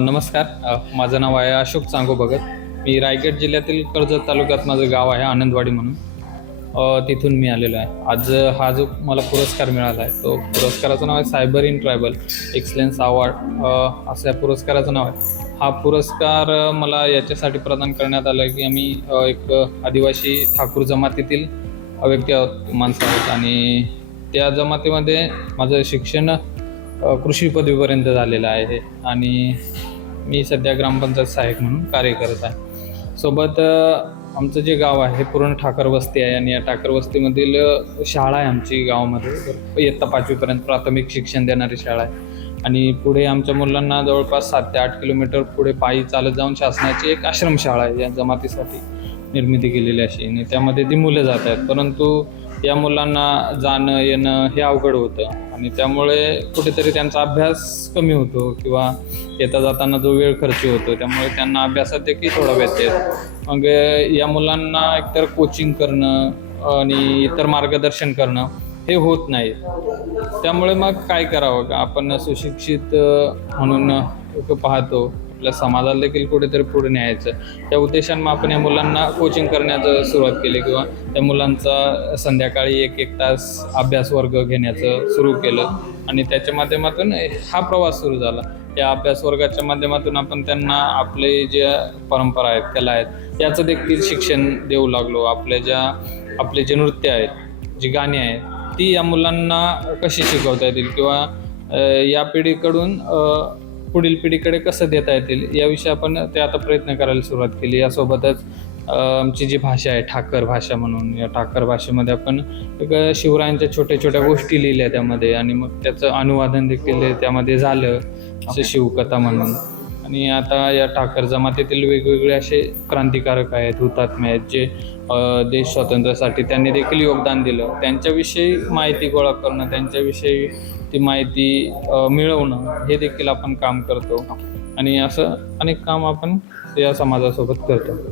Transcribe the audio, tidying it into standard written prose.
नमस्कार. माझं नाव आहे अशोक चांगो भगत. मी रायगड जिल्ह्यातील कर्जत तालुक्यात माझं गाव आहे आनंदवाडी म्हणून. तिथून मी आलेलो आहे. आज हा जो मला पुरस्कार मिळाला आहे तो पुरस्काराचं नाव आहे cyber in tribal excellence award, असं या पुरस्काराचं नाव आहे. हा पुरस्कार मला याच्यासाठी प्रदान करण्यात आला की आम्ही एक आदिवासी ठाकूर जमातीतील व्यक्ती आहोत, माणसं आहोत आणि त्या जमातीमध्ये माझं शिक्षण कृषी पदवीपर्यंत झालेलं आहे आणि मी सध्या ग्रामपंचायत सहाय्यक म्हणून कार्य करत आहे. सोबत आमचं जे गाव आहे पूर्ण ठाकर वस्ती आहे आणि या ठाकर वस्तीमधील शाळा आहे आमची गावामध्ये इयत्ता 5वीपर्यंत प्राथमिक शिक्षण देणारी शाळा आहे आणि पुढे आमच्या मुलांना जवळपास 7 ते 8 किलोमीटर पुढे पायी चालत जाऊन शासनाची एक आश्रमशाळा आहे या जमातीसाठी निर्मिती केलेली अशी आणि त्यामध्ये ती मुलं जात आहेत. परंतु या मुलांना जाणं येणं हे अवघड होतं आणि त्यामुळे कुठेतरी त्यांचा अभ्यास कमी होतो किंवा येता जाताना जो वेळ खर्च होतो त्यामुळे त्यांना अभ्यासात देखील थोडा व्यत्यय येतो. मग या मुलांना एकतर कोचिंग करणं आणि इतर मार्गदर्शन करणं हे होत नाही. त्यामुळे मग काय करावं, आपण सुशिक्षित म्हणून पाहतो आपल्या समाजाला देखील कुठेतरी पुढे न्यायचं या उद्देशाने मग आपण या मुलांना कोचिंग करण्याचं सुरुवात केली किंवा त्या मुलांचा संध्याकाळी एक तास अभ्यास वर्ग घेण्याचं सुरू केलं आणि त्याच्या माध्यमातून हा प्रवास सुरू झाला. या अभ्यास वर्गाच्या माध्यमातून आपण त्यांना आपले ज्या परंपरा आहेत, कला आहेत याचं देखील शिक्षण देऊ लागलो. आपले जे नृत्य आहेत, जी गाणी आहेत ती या मुलांना कशी शिकवता येतील किंवा या पिढीकडून पुढील पिढीकडे कसं देता येतील याविषयी आपण ते आता प्रयत्न करायला सुरुवात केली. यासोबतच आमची जी भाषा आहे ठाकर भाषा म्हणून, या ठाकर भाषेमध्ये आपण एक शिवरायांच्या छोट्या छोट्या गोष्टी लिहिल्या त्यामध्ये आणि मग त्याचं अनुवादन देखील त्यामध्ये झालं, असं शिवकथा म्हणून. आणि आता या ठाकर जमातीतील वेगवेगळे असे क्रांतिकारक आहेत, हुतात्मे आहेत जे देश स्वातंत्र्यासाठी त्यांनी देखील योगदान दिलं, त्यांच्याविषयी माहिती गोळा करणं, त्यांच्याविषयी ती माहिती मिळवणं हे देखील आपण काम करतो आणि असं अनेक काम आपण या समाजासोबत करतो.